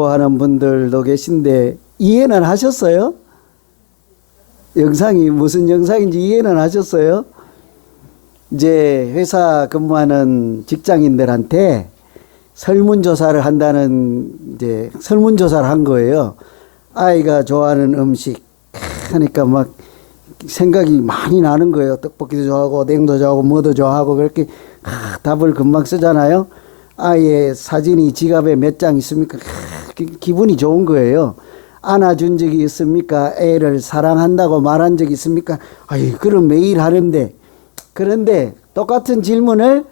좋아하는 분들도 계신데 이해는 하셨어요? 영상이 무슨 영상인지 이해는 하셨어요? 이제 회사 근무하는 직장인들한테 설문조사를 한다는 이제 설문조사를 한 거예요. 아이가 좋아하는 음식 하니까 막 생각이 많이 나는 거예요. 떡볶이도 좋아하고 냉도 좋아하고 뭐도 좋아하고 그렇게 답을 금방 쓰잖아요. 아이의 사진이 지갑에 몇 장 있습니까? 기분이 좋은 거예요. 안아준 적이 있습니까? 애를 사랑한다고 말한 적이 있습니까? 아이, 그럼 매일 하는데. 그런데 똑같은 질문을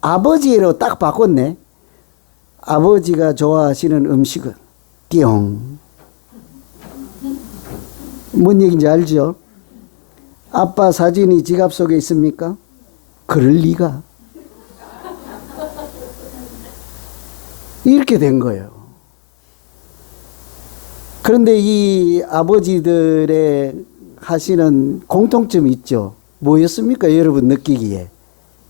아버지로 딱 바꿨네. 아버지가 좋아하시는 음식은 띠용. 뭔 얘기인지 알죠? 아빠 사진이 지갑 속에 있습니까? 그럴 리가. 이렇게 된 거예요. 그런데 이 아버지들의 하시는 공통점이 있죠. 뭐였습니까? 여러분 느끼기에.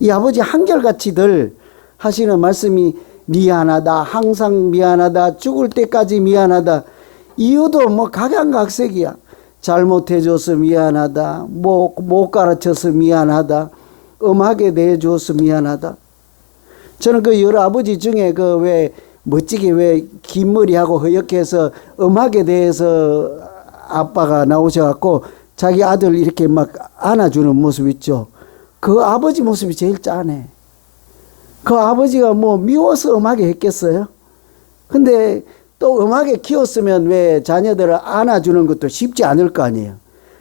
이 아버지 한결같이들 하시는 말씀이 미안하다, 항상 미안하다, 죽을 때까지 미안하다. 이유도 뭐 각양각색이야. 잘못해줘서 미안하다, 못 가르쳐서 미안하다, 엄하게 대해줘서 미안하다. 저는 그 여러 아버지 중에 그 왜 멋지게 왜 긴 머리하고 허옇게해서 엄하게 대해서 아빠가 나오셔갖고 자기 아들 이렇게 막 안아주는 모습 있죠. 그 아버지 모습이 제일 짠해. 그 아버지가 뭐 미워서 엄하게 했겠어요? 근데 또 엄하게 키웠으면 왜 자녀들을 안아주는 것도 쉽지 않을 거 아니에요.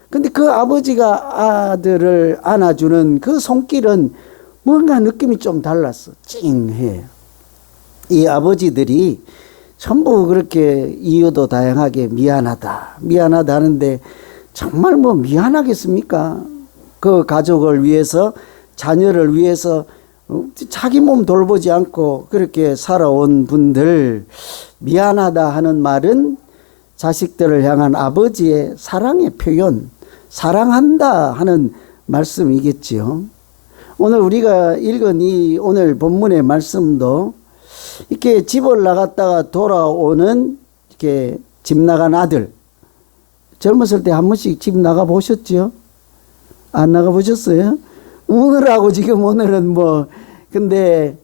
근데 그 아버지가 아들을 안아주는 그 손길은 뭔가 느낌이 좀 달랐어. 찡해. 이 아버지들이 전부 그렇게 이유도 다양하게 미안하다, 미안하다 하는데 정말 뭐 미안하겠습니까? 그 가족을 위해서, 자녀를 위해서 자기 몸 돌보지 않고 그렇게 살아온 분들, 미안하다 하는 말은 자식들을 향한 아버지의 사랑의 표현, 사랑한다 하는 말씀이겠지요. 오늘 우리가 읽은 이 오늘 본문의 말씀도 이렇게 집을 나갔다가 돌아오는 이렇게 집 나간 아들. 젊었을 때 한 번씩 집 나가 보셨죠? 안 나가 보셨어요? 오늘하고 지금 오늘은 뭐, 근데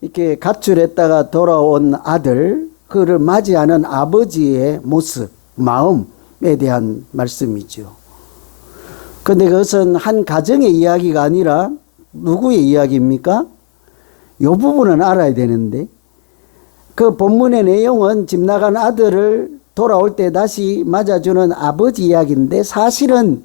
이렇게 가출했다가 돌아온 아들, 그를 맞이하는 아버지의 모습, 마음에 대한 말씀이죠. 근데 그것은 한 가정의 이야기가 아니라 누구의 이야기입니까? 이 부분은 알아야 되는데, 그 본문의 내용은 집 나간 아들을 돌아올 때 다시 맞아주는 아버지 이야기인데, 사실은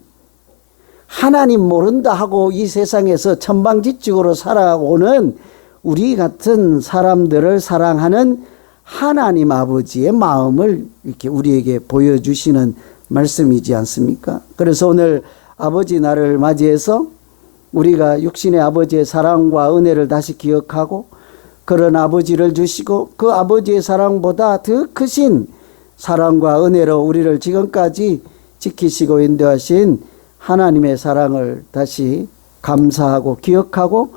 하나님 모른다 하고 이 세상에서 천방지축으로 살아오는 우리 같은 사람들을 사랑하는 하나님 아버지의 마음을 이렇게 우리에게 보여주시는 말씀이지 않습니까? 그래서 오늘 아버지 날을 맞이해서 우리가 육신의 아버지의 사랑과 은혜를 다시 기억하고 그런 아버지를 주시고 그 아버지의 사랑보다 더 크신 사랑과 은혜로 우리를 지금까지 지키시고 인도하신 하나님의 사랑을 다시 감사하고 기억하고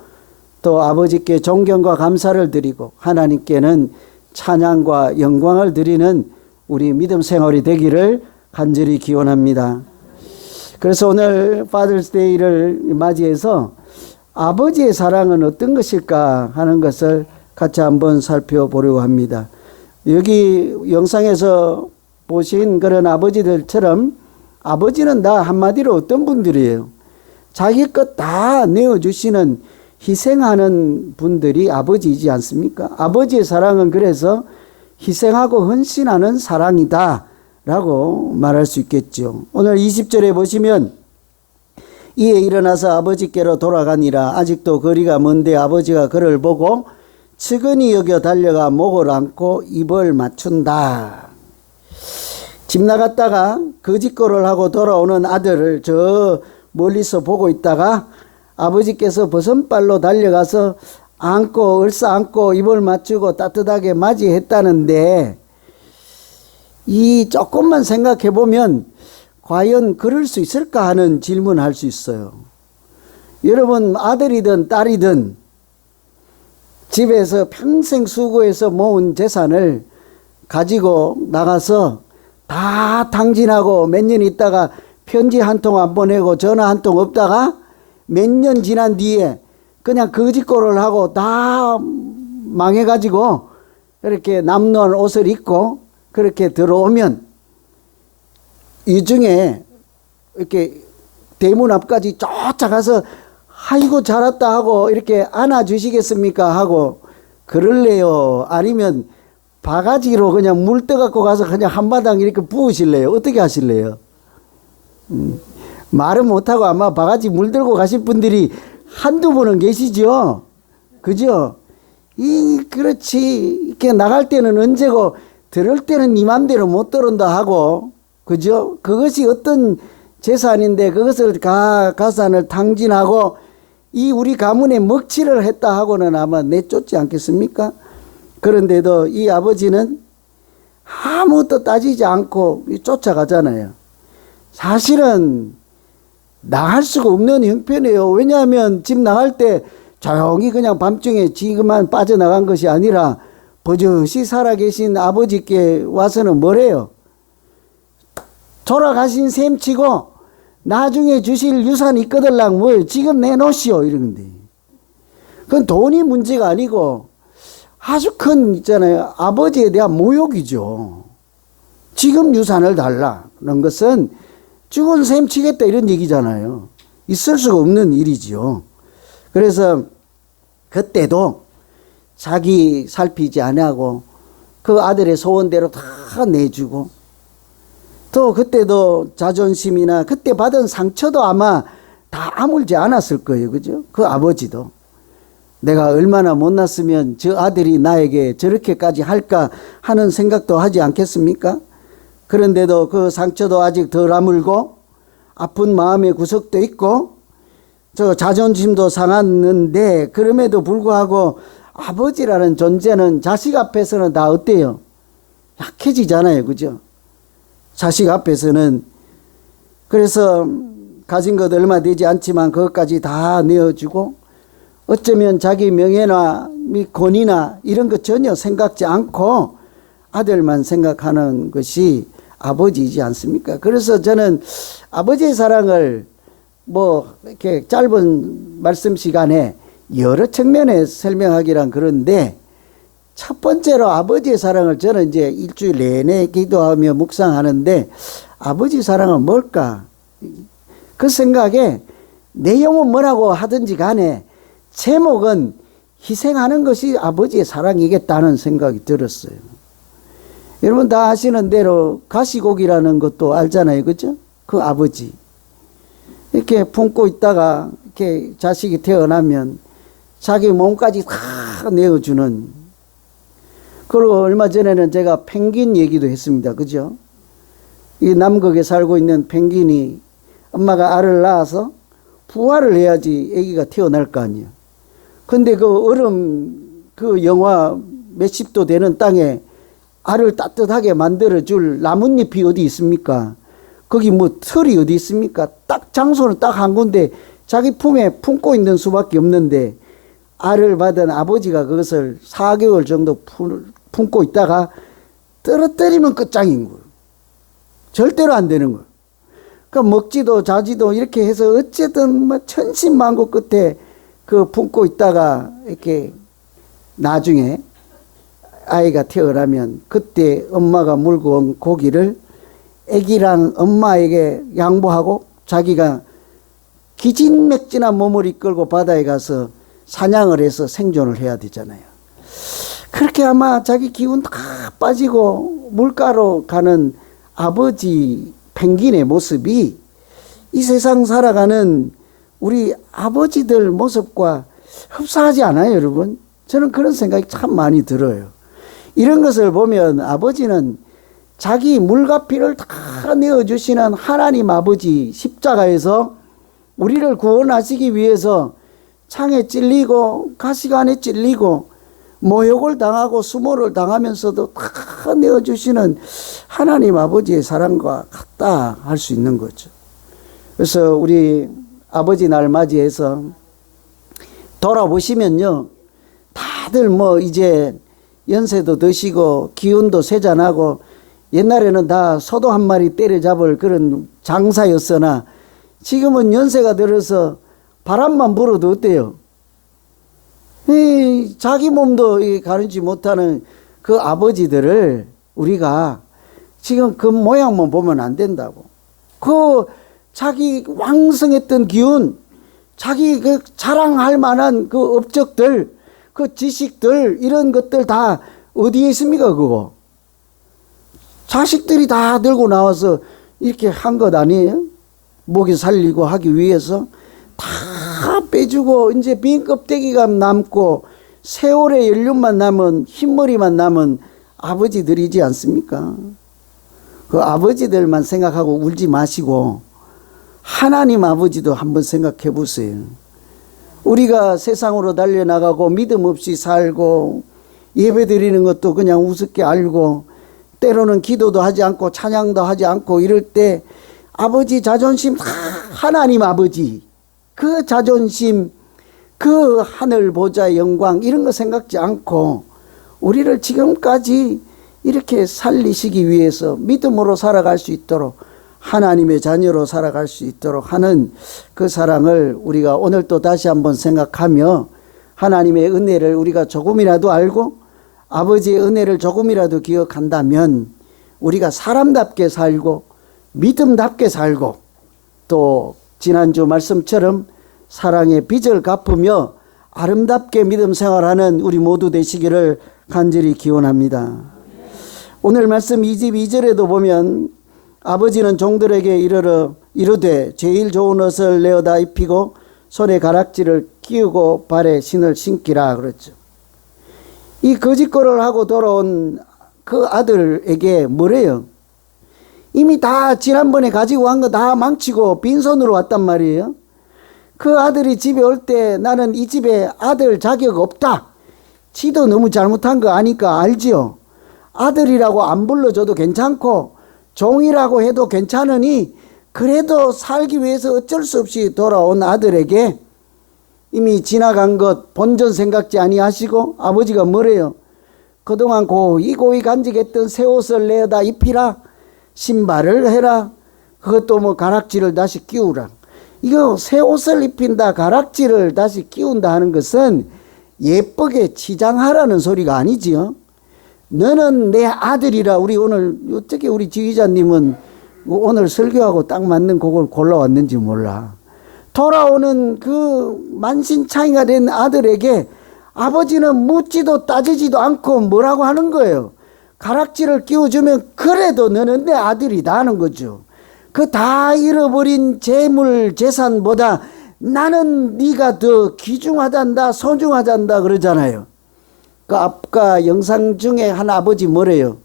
또 아버지께 존경과 감사를 드리고 하나님께는 찬양과 영광을 드리는 우리 믿음 생활이 되기를 간절히 기원합니다. 그래서 오늘 Father's Day를 맞이해서 아버지의 사랑은 어떤 것일까 하는 것을 같이 한번 살펴보려고 합니다. 여기 영상에서 보신 그런 아버지들처럼 아버지는 다 한마디로 어떤 분들이에요? 자기 것 다 내어주시는 희생하는 분들이 아버지이지 않습니까? 아버지의 사랑은 그래서 희생하고 헌신하는 사랑이다 라고 말할 수 있겠죠. 오늘 20절에 보시면 이에 일어나서 아버지께로 돌아가니라. 아직도 거리가 먼데 아버지가 그를 보고 측은히 여겨 달려가 목을 안고 입을 맞춘다. 집 나갔다가 거짓골을 하고 돌아오는 아들을 저 멀리서 보고 있다가 아버지께서 버선발로 달려가서 안고 얼싸안고 입을 맞추고 따뜻하게 맞이했다는데 이 조금만 생각해 보면 과연 그럴 수 있을까 하는 질문을 할 수 있어요. 여러분 아들이든 딸이든 집에서 평생 수고해서 모은 재산을 가지고 나가서 다 탕진하고 몇 년 있다가 편지 한 통 안 보내고 전화 한 통 없다가 몇 년 지난 뒤에 그냥 거짓골을 하고 다 망해가지고 이렇게 남루한 옷을 입고 그렇게 들어오면 이 중에 이렇게 대문 앞까지 쫓아가서 아이고 잘 왔다 하고 이렇게 안아주시겠습니까 하고 그럴래요? 아니면 바가지로 그냥 물 떠갖고 가서 그냥 한바닥 이렇게 부으실래요? 어떻게 하실래요? 말은 못하고 아마 바가지 물 들고 가실 분들이 한두 분은 계시죠? 그죠? 그렇지. 이렇게 나갈 때는 언제고 들을 때는 네 맘대로 못 들은다 하고, 그죠? 그것이 어떤 재산인데 그것을 가산을 탕진하고 이 우리 가문에 먹칠을 했다 하고는 아마 내쫓지 않겠습니까? 그런데도 이 아버지는 아무것도 따지지 않고 쫓아가잖아요. 사실은 나갈 수가 없는 형편이에요. 왜냐하면 집 나갈 때 조용히 그냥 밤중에 지금만 빠져나간 것이 아니라 버젓이 살아계신 아버지께 와서는 뭐래요? 돌아가신 셈치고 나중에 주실 유산 있거들랑 뭐예요? 지금 내놓으시오 이러는데. 그건 돈이 문제가 아니고 아주 큰 있잖아요. 아버지에 대한 모욕이죠. 지금 유산을 달라는 것은 죽은 셈 치겠다 이런 얘기잖아요. 있을 수가 없는 일이죠. 그래서 그때도 자기 살피지 않고 그 아들의 소원대로 다 내주고 또 그때도 자존심이나 그때 받은 상처도 아마 다 아물지 않았을 거예요. 그죠? 그 아버지도 내가 얼마나 못났으면 저 아들이 나에게 저렇게까지 할까 하는 생각도 하지 않겠습니까? 그런데도 그 상처도 아직 덜 아물고 아픈 마음의 구석도 있고 저 자존심도 상했는데 그럼에도 불구하고 아버지라는 존재는 자식 앞에서는 다 어때요? 약해지잖아요. 그죠? 자식 앞에서는. 그래서 가진 것 얼마 되지 않지만 그것까지 다 내어주고 어쩌면 자기 명예나 권위나 이런 것 전혀 생각지 않고 아들만 생각하는 것이 아버지이지 않습니까? 그래서 저는 아버지의 사랑을 뭐 이렇게 짧은 말씀 시간에 여러 측면에 설명하기란 그런데 첫 번째로 아버지의 사랑을 저는 이제 일주일 내내 기도하며 묵상하는데 아버지 사랑은 뭘까? 그 생각에 내용은 뭐라고 하든지 간에 제목은 희생하는 것이 아버지의 사랑이겠다는 생각이 들었어요. 여러분 다 아시는 대로 가시고기라는 것도 알잖아요. 그죠? 그 아버지. 이렇게 품고 있다가 이렇게 자식이 태어나면 자기 몸까지 다 내어주는. 그리고 얼마 전에는 제가 펭귄 얘기도 했습니다. 그죠? 이 남극에 살고 있는 펭귄이 엄마가 알을 낳아서 부화를 해야지 아기가 태어날 거 아니에요. 근데 그 얼음 그 영하 몇십 도 되는 땅에 알을 따뜻하게 만들어줄 나뭇잎이 어디 있습니까? 거기 뭐 털이 어디 있습니까? 딱 장소는 딱 한 군데 자기 품에 품고 있는 수밖에 없는데 알을 받은 아버지가 그것을 4개월 정도 품고 있다가 떨어뜨리면 끝장인 거예요. 절대로 안 되는 거예요. 그러니까 먹지도 자지도 이렇게 해서 어쨌든 뭐 천신만고 끝에 그 품고 있다가 이렇게 나중에 아이가 태어나면 그때 엄마가 물고 온 고기를 아기랑 엄마에게 양보하고 자기가 기진맥진한 몸을 이끌고 바다에 가서 사냥을 해서 생존을 해야 되잖아요. 그렇게 아마 자기 기운 다 빠지고 물가로 가는 아버지 펭귄의 모습이 이 세상 살아가는 우리 아버지들 모습과 흡사하지 않아요, 여러분? 저는 그런 생각이 참 많이 들어요. 이런 것을 보면 아버지는 자기 물과 피를 다 내어주시는 하나님 아버지 십자가에서 우리를 구원하시기 위해서 창에 찔리고 가시관에 찔리고 모욕을 당하고 수모를 당하면서도 다 내어주시는 하나님 아버지의 사랑과 같다 할 수 있는 거죠. 그래서 우리 아버지 날 맞이해서 돌아보시면요, 다들 뭐 이제 연세도 드시고 기운도 쇠잔하고 옛날에는 다 소도 한 마리 때려잡을 그런 장사였으나 지금은 연세가 들어서 바람만 불어도 어때요? 자기 몸도 가르지 못하는 그 아버지들을 우리가 지금 그 모양만 보면 안 된다고. 그 자기 왕성했던 기운, 자기 그 자랑할 만한 그 업적들, 그 지식들, 이런 것들 다 어디에 있습니까, 그거? 자식들이 다 들고 나와서 이렇게 한 것 아니에요? 먹이 살리고 하기 위해서 다 빼주고 이제 빈 껍데기가 남고 세월의 연륜만 남은 흰머리만 남은 아버지들이지 않습니까? 그 아버지들만 생각하고 울지 마시고 하나님 아버지도 한번 생각해 보세요. 우리가 세상으로 달려나가고 믿음 없이 살고 예배 드리는 것도 그냥 우습게 알고 때로는 기도도 하지 않고 찬양도 하지 않고 이럴 때 아버지 자존심, 하나님 아버지 그 자존심, 그 하늘 보좌의 영광 이런 거 생각지 않고 우리를 지금까지 이렇게 살리시기 위해서 믿음으로 살아갈 수 있도록 하나님의 자녀로 살아갈 수 있도록 하는 그 사랑을 우리가 오늘 또 다시 한번 생각하며 하나님의 은혜를 우리가 조금이라도 알고 아버지의 은혜를 조금이라도 기억한다면 우리가 사람답게 살고 믿음답게 살고 또 지난주 말씀처럼 사랑의 빚을 갚으며 아름답게 믿음 생활하는 우리 모두 되시기를 간절히 기원합니다. 오늘 말씀 2집 2절에도 보면 아버지는 종들에게 이르되 제일 좋은 옷을 내어다 입히고 손에 가락지를 끼우고 발에 신을 신기라 그랬죠. 이 거짓거를 하고 돌아온 그 아들에게 뭐래요? 이미 다 지난번에 가지고 간 거 다 망치고 빈손으로 왔단 말이에요. 그 아들이 집에 올 때 나는 이 집에 아들 자격 없다. 지도 너무 잘못한 거 아니까 알지요. 아들이라고 안 불러줘도 괜찮고 종이라고 해도 괜찮으니 그래도 살기 위해서 어쩔 수 없이 돌아온 아들에게 이미 지나간 것 본전 생각지 아니하시고 아버지가 뭐래요? 그동안 고이 간직했던 새 옷을 내어다 입히라. 신발을 해라. 그것도 뭐 가락지를 다시 끼우라. 이거 새 옷을 입힌다 가락지를 다시 끼운다 하는 것은 예쁘게 치장하라는 소리가 아니지요. 너는 내 아들이라. 우리 오늘 어떻게 우리 지휘자님은 오늘 설교하고 딱 맞는 곡을 골라왔는지 몰라. 돌아오는 그 만신창이가 된 아들에게 아버지는 묻지도 따지지도 않고 뭐라고 하는 거예요. 가락지를 끼워주면 그래도 너는 내 아들이다 하는 거죠. 그 다 잃어버린 재물 재산보다 나는 네가 더 귀중하단다 소중하단다 그러잖아요. 그 아까 영상 중에 한 아버지 뭐래요?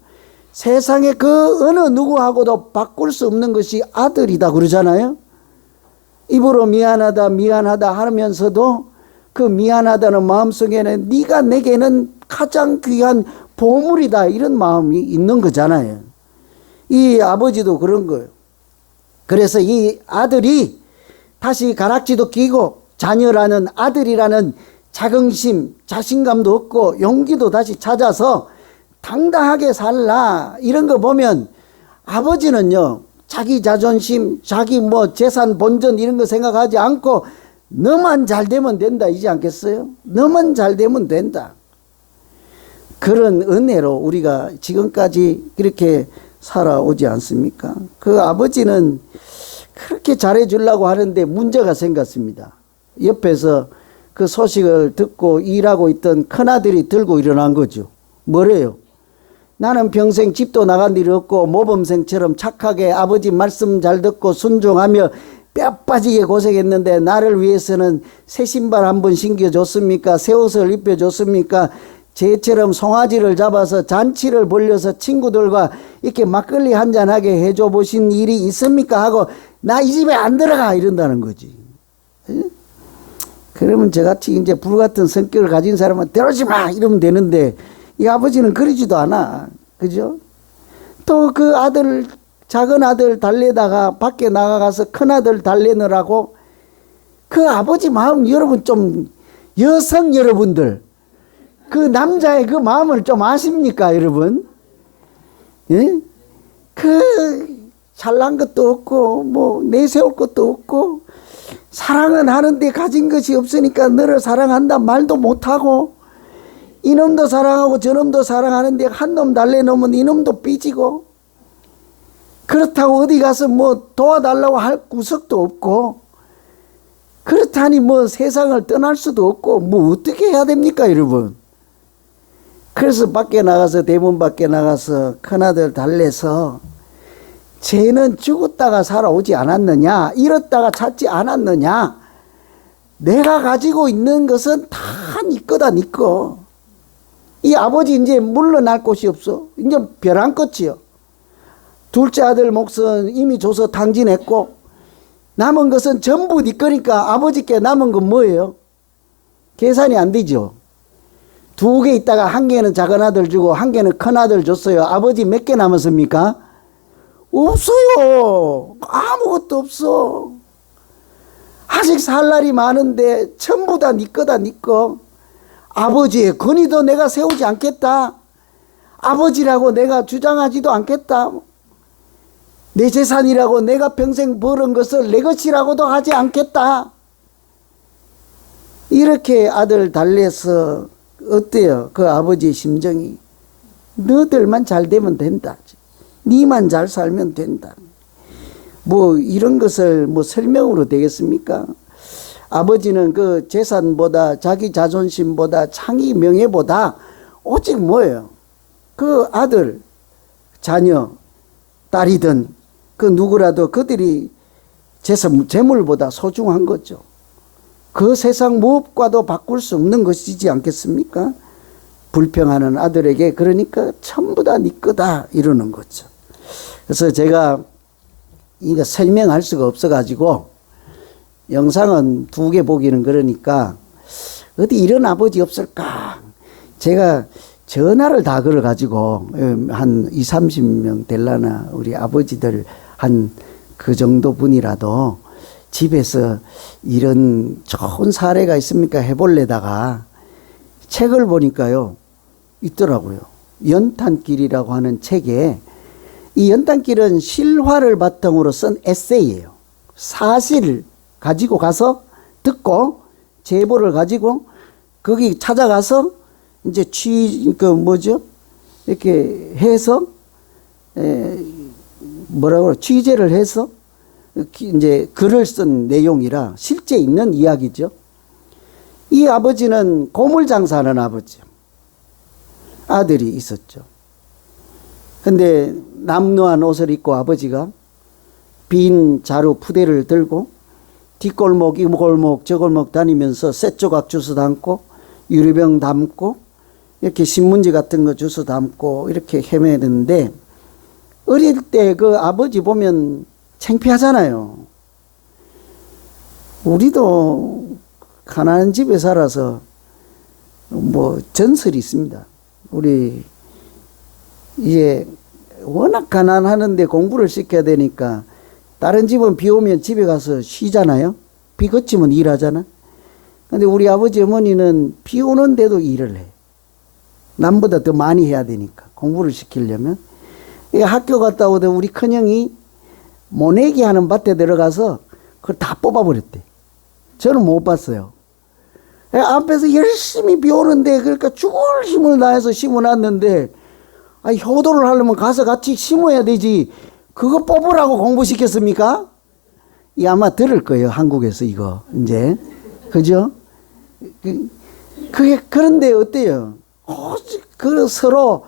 세상에 그 어느 누구하고도 바꿀 수 없는 것이 아들이다 그러잖아요. 입으로 미안하다 하면서도 그 미안하다는 마음속에는 네가 내게는 가장 귀한 보물이다 이런 마음이 있는 거잖아요. 이 아버지도 그런 거예요. 그래서 이 아들이 다시 가락지도 끼고 자녀라는 아들이라는 자긍심, 자신감도 얻고 용기도 다시 찾아서 당당하게 살라 이런 거 보면 아버지는요 자기 자존심, 자기 뭐 재산 본전 이런 거 생각하지 않고 너만 잘 되면 된다 이지 않겠어요? 너만 잘 되면 된다. 그런 은혜로 우리가 지금까지 이렇게 살아오지 않습니까? 그 아버지는 그렇게 잘해주려고 하는데 문제가 생겼습니다. 옆에서 그 소식을 듣고 일하고 있던 큰아들이 들고 일어난 거죠. 뭐래요? 나는 평생 집도 나간 일 없고 모범생처럼 착하게 아버지 말씀 잘 듣고 순종하며 뼈 빠지게 고생했는데 나를 위해서는 새 신발 한 번 신겨줬습니까? 새 옷을 입혀줬습니까? 쟤처럼 송아지를 잡아서 잔치를 벌려서 친구들과 이렇게 막걸리 한잔하게 해줘 보신 일이 있습니까? 하고 나 이 집에 안 들어가 이런다는 거지. 그러면 저같이 이제 불같은 성격을 가진 사람은 들어오지 마 이러면 되는데 이 아버지는 그러지도 않아. 그죠? 또 그 아들, 작은 아들 달래다가 밖에 나가서 큰 아들 달래느라고 그 아버지 마음 여러분 좀 여성 여러분들 그 남자의 그 마음을 좀 아십니까, 여러분? 예? 그 잘난 것도 없고 뭐 내세울 것도 없고 사랑은 하는데 가진 것이 없으니까 너를 사랑한다 말도 못하고 이놈도 사랑하고 저놈도 사랑하는데 한 놈 달래놓으면 이놈도 삐지고 그렇다고 어디 가서 뭐 도와달라고 할 구석도 없고 그렇다니 뭐 세상을 떠날 수도 없고 뭐 어떻게 해야 됩니까, 여러분? 그래서 밖에 나가서 대문 밖에 나가서 큰아들 달래서 쟤는 죽었다가 살아오지 않았느냐, 잃었다가 찾지 않았느냐, 내가 가지고 있는 것은 다 네 거다, 네 거. 이 아버지 이제 물러날 곳이 없어. 이제 벼랑 끝이요. 둘째 아들 몫은 이미 줘서 탕진했고 남은 것은 전부 네 거니까 아버지께 남은 건 뭐예요? 계산이 안 되죠. 두 개 있다가 한 개는 작은 아들 주고 한 개는 큰 아들 줬어요. 아버지 몇 개 남았습니까? 없어요. 아무것도 없어. 아직 살 날이 많은데 전부 다 네 거다, 네 거. 아버지의 권위도 내가 세우지 않겠다. 아버지라고 내가 주장하지도 않겠다. 내 재산이라고 내가 평생 벌은 것을 내 것이라고도 하지 않겠다. 이렇게 아들 달래서 어때요? 그 아버지의 심정이. 너들만 잘 되면 된다. 니만 잘 살면 된다. 뭐 이런 것을 뭐 설명으로 되겠습니까? 아버지는 그 재산보다 자기 자존심보다 창의 명예보다 오직 뭐예요? 그 아들, 자녀, 딸이든 그 누구라도 그들이 재물보다 소중한 거죠. 그 세상 무엇과도 바꿀 수 없는 것이지 않겠습니까? 불평하는 아들에게 그러니까 전부 다 네 거다 이러는 거죠. 그래서 제가 이거 설명할 수가 없어가지고 영상은 두 개 보기는 그러니까 어디 이런 아버지 없을까? 제가 전화를 다 걸어가지고 한 20, 30명 될라나 우리 아버지들 한 그 정도 분이라도 집에서 이런 좋은 사례가 있습니까? 해볼래다가 책을 보니까요 있더라고요. 연탄길이라고 하는 책에 이 연탄길은 실화를 바탕으로 쓴 에세이예요. 사실을 가지고 가서 듣고 제보를 가지고 거기 찾아가서 이제 이렇게 해서 취재를 해서 이제 글을 쓴 내용이라 실제 있는 이야기죠. 이 아버지는 고물 장사하는 아버지. 아들이 있었죠. 근데 남루한 옷을 입고 아버지가 빈 자루 푸대를 들고 뒷골목, 이골목, 저골목 다니면서 쇳조각 주워 담고 유리병 담고 이렇게 신문지 같은 거 주워 담고 이렇게 헤매는데 어릴 때 그 아버지 보면 창피하잖아요. 우리도 가난한 집에 살아서 뭐 전설이 있습니다. 우리 이제 워낙 가난하는데 공부를 시켜야 되니까 다른 집은 비 오면 집에 가서 쉬잖아요. 비 그치면 일하잖아. 근데 우리 아버지 어머니는 비 오는데도 일을 해. 남보다 더 많이 해야 되니까 공부를 시키려면. 학교 갔다 오던 우리 큰형이 모내기 하는 밭에 들어가서 그걸 다 뽑아버렸대. 저는 못 봤어요. 앞에서 열심히 비 오는데 그러니까 죽을 힘을 다해서 심어놨는데 효도를 하려면 가서 같이 심어야 되지. 그거 뽑으라고 공부시켰습니까? 이 아마 들을 거예요. 한국에서 이거 이제. 그죠? 그런데 어때요? 그 서로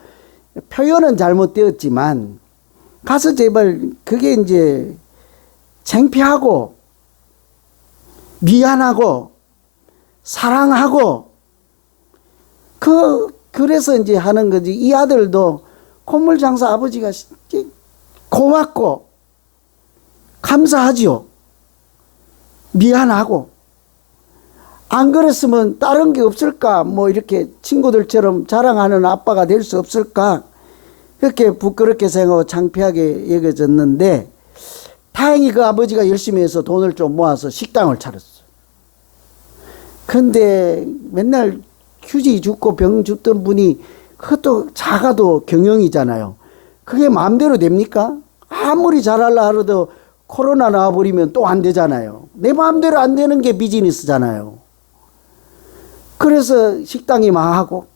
표현은 잘못되었지만 가서 제발 그게 이제 창피하고 미안하고 사랑하고 그래서 이제 하는 거지. 이 아들도 콧물장사 아버지가 고맙고 감사하지요. 미안하고 안 그랬으면 다른 게 없을까? 뭐 이렇게 친구들처럼 자랑하는 아빠가 될 수 없을까? 그렇게 부끄럽게 생각하고 창피하게 여겨졌는데 다행히 그 아버지가 열심히 해서 돈을 좀 모아서 식당을 차렸어. 근데 맨날 휴지 줍고 병 줍던 분이 그것도 작아도 경영이잖아요. 그게 마음대로 됩니까? 아무리 잘하려 하려도 코로나 나와버리면 또 안 되잖아요. 내 마음대로 안 되는 게 비즈니스잖아요. 그래서 식당이 망하고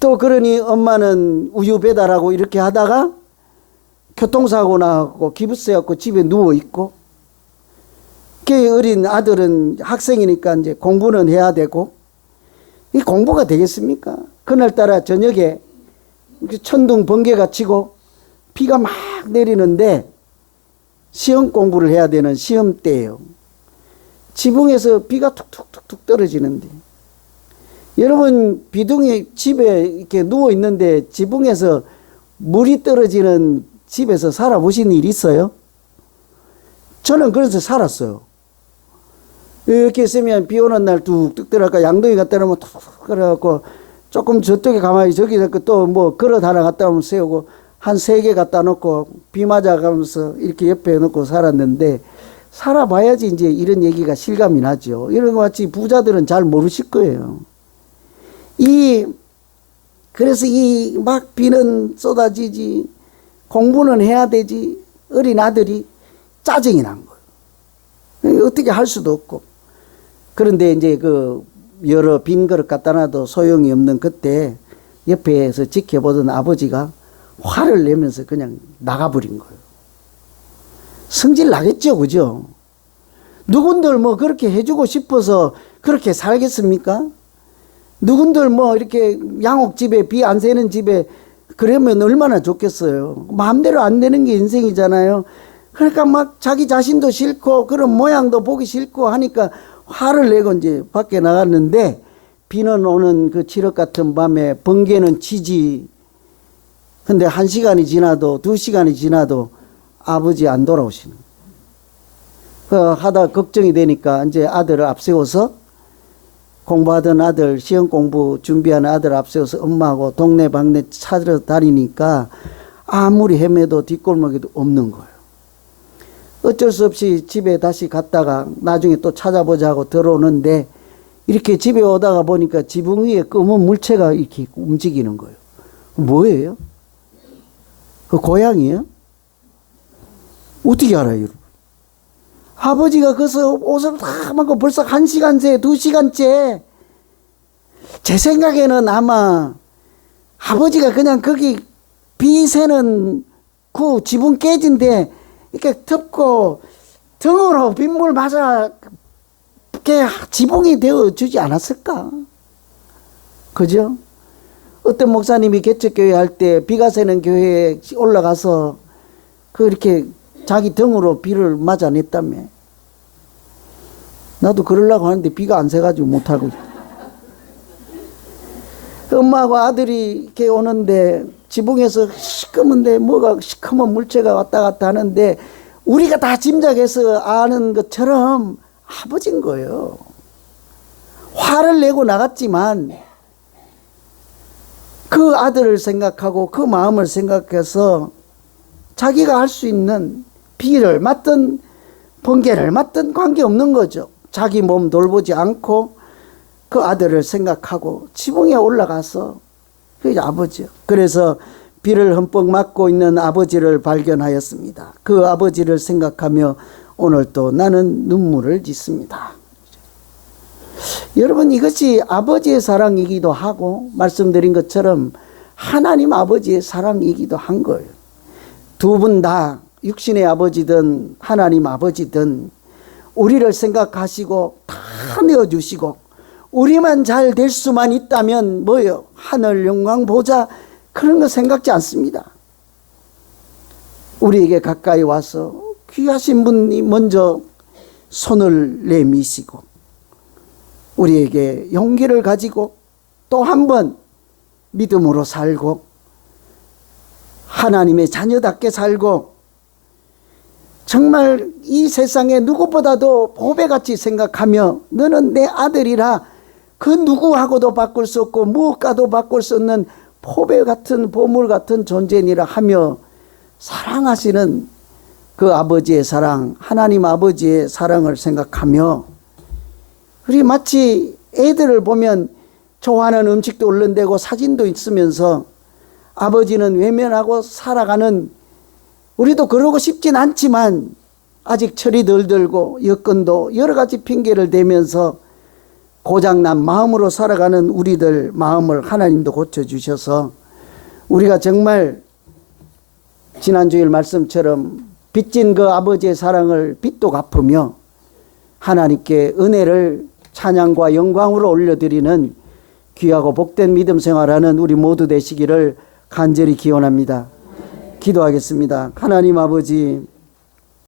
또 그러니 엄마는 우유 배달하고 이렇게 하다가 교통사고 나고 기부세 갖고 집에 누워 있고, 그 어린 아들은 학생이니까 이제 공부는 해야 되고, 이 공부가 되겠습니까? 그날따라 저녁에 천둥 번개가 치고 비가 막 내리는데 시험 공부를 해야 되는 시험 때예요. 지붕에서 비가 툭툭툭툭 떨어지는데, 여러분 비둥이 집에 이렇게 누워 있는데 지붕에서 물이 떨어지는 집에서 살아보신 일 있어요? 저는 그래서 살았어요. 이렇게 있으면 비 오는 날 뚝뚝 들어가 양동이 갖다 놓으면 툭 그래갖고 조금 저쪽에 가만히 저기 또 뭐 그릇 하나 갖다 놓으면 세우고 한 3개 갖다 놓고 비 맞아가면서 이렇게 옆에 놓고 살았는데, 살아봐야지 이제 이런 얘기가 실감이 나죠. 이런 것 같이 부자들은 잘 모르실 거예요. 그래서 이 막 비는 쏟아지지, 공부는 해야 되지, 어린 아들이 짜증이 난 거예요. 어떻게 할 수도 없고. 그런데 이제 그 여러 빈 그릇 갖다 놔도 소용이 없는 그때 옆에서 지켜보던 아버지가 화를 내면서 그냥 나가버린 거예요. 성질 나겠죠, 그죠? 누군들 뭐 그렇게 해주고 싶어서 그렇게 살겠습니까? 누군들 뭐 이렇게 양옥집에 비 안 새는 집에 그러면 얼마나 좋겠어요. 마음대로 안 되는 게 인생이잖아요. 그러니까 막 자기 자신도 싫고 그런 모양도 보기 싫고 하니까 화를 내고 이제 밖에 나갔는데, 비는 오는 그 칠흑 같은 밤에 번개는 치지. 근데 1시간이 지나도 2시간이 지나도 아버지 안 돌아오시는 거예요. 하다 걱정이 되니까 이제 아들을 앞세워서, 공부하던 아들, 시험 공부 준비하는 아들 앞세워서 엄마하고 동네 방네 찾으러 다니니까 아무리 헤매도 뒷골목에도 없는 거예요. 어쩔 수 없이 집에 다시 갔다가 나중에 또 찾아보자고 들어오는데, 이렇게 집에 오다가 보니까 지붕 위에 검은 물체가 이렇게 움직이는 거예요. 뭐예요? 그 고양이에요? 어떻게 알아요, 여러분? 아버지가 거기서 옷을 다 막고 벌써 1시간째, 2시간째. 제 생각에는 아마 아버지가 그냥 거기 비 새는 그 지붕 깨진데 이렇게 덮고 등으로 빗물 맞아 이렇게 지붕이 되어 주지 않았을까? 그죠? 어떤 목사님이 개척교회 할 때 비가 새는 교회에 올라가서 그렇게 자기 등으로 비를 맞아냈다며. 나도 그러려고 하는데 비가 안 새가지고 못하고 있다. 엄마하고 아들이 이렇게 오는데 지붕에서 시커먼데 뭐가 시커먼 물체가 왔다 갔다 하는데, 우리가 다 짐작해서 아는 것처럼 아버지인 거예요. 화를 내고 나갔지만 그 아들을 생각하고 그 마음을 생각해서 자기가 할 수 있는, 비를 맞든 번개를 맞든 관계없는 거죠. 자기 몸 돌보지 않고 그 아들을 생각하고 지붕에 올라가서, 그게 아버지요. 그래서 비를 흠뻑 맞고 있는 아버지를 발견하였습니다. 그 아버지를 생각하며 오늘 또 나는 눈물을 짓습니다. 여러분, 이것이 아버지의 사랑이기도 하고 말씀드린 것처럼 하나님 아버지의 사랑이기도 한 거예요. 두 분 다 육신의 아버지든 하나님 아버지든 우리를 생각하시고 다 내어주시고, 우리만 잘 될 수만 있다면 뭐요? 하늘 영광 보자, 그런 거 생각지 않습니다. 우리에게 가까이 와서 귀하신 분이 먼저 손을 내미시고 우리에게 용기를 가지고 또 한 번 믿음으로 살고 하나님의 자녀답게 살고, 정말 이 세상에 누구보다도 보배같이 생각하며 너는 내 아들이라, 그 누구하고도 바꿀 수 없고 무엇과도 바꿀 수 없는 보배 같은 보물 같은 존재니라 하며 사랑하시는 그 아버지의 사랑, 하나님 아버지의 사랑을 생각하며, 우리 마치 애들을 보면 좋아하는 음식도 얼른대고 사진도 있으면서 아버지는 외면하고 살아가는, 우리도 그러고 싶진 않지만 아직 철이 덜 들고 여건도 여러 가지 핑계를 대면서 고장난 마음으로 살아가는 우리들 마음을 하나님도 고쳐주셔서 우리가 정말 지난주일 말씀처럼 빚진 그 아버지의 사랑을 빚도 갚으며 하나님께 은혜를 찬양과 영광으로 올려드리는 귀하고 복된 믿음 생활하는 우리 모두 되시기를 간절히 기원합니다. 기도하겠습니다. 하나님 아버지,